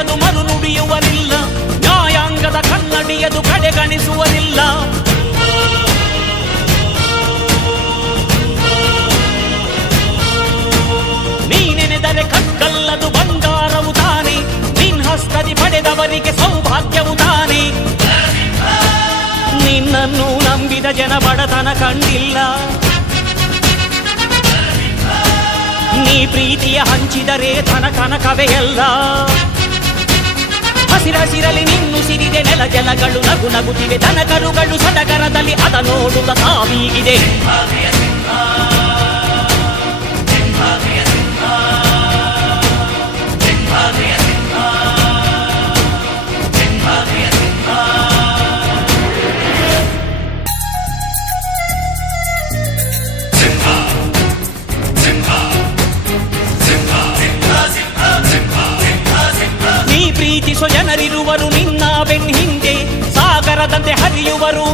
ನುಡಿಯದು ಮರು ನುಡಿಯುವರಿಲ್ಲ, ನ್ಯಾಯಾಂಗದ ಕನ್ನಡಿಯದು ಕಡೆಗಣಿಸುವರಿಲ್ಲ. ನೀನೆನೆದರೆ ಕಗ್ಗಲ್ಲದು ಬಂಗಾರವು ತಾನೆ, ನಿನ್ ಹಸ್ತದಿ ಪಡೆದವರಿಗೆ ಸೌಭಾಗ್ಯವು ತಾನೆ. ನಿನ್ನನ್ನು ನಂಬಿದ ಜನ ಬಡತನ ಕಂಡಿಲ್ಲ, ನೀ ಪ್ರೀತಿಯ ಹಂಚಿದರೆ ಧನ ಕನಕವೇ ಎಲ್ಲ. ಹಸಿರಸಿರಲಿ ನಿನ್ನುಸಿರಿದೆ ನೆಲ ಜಲಗಳು ನಗು ನಗುತ್ತಿವೆ, ದನಕರುಗಳು ಸಡಗರದಲ್ಲಿ ಅದ ನೋಡುತ್ತ ತಾವೀಗಿದೆ. ಪ್ರೀತಿಸೋ ಜನರಿರುವರು ನಿನ್ನ ಬೆನ್ ಹಿಂದೆ, ಸಾಗರದಂತೆ ಹರಿಯುವರು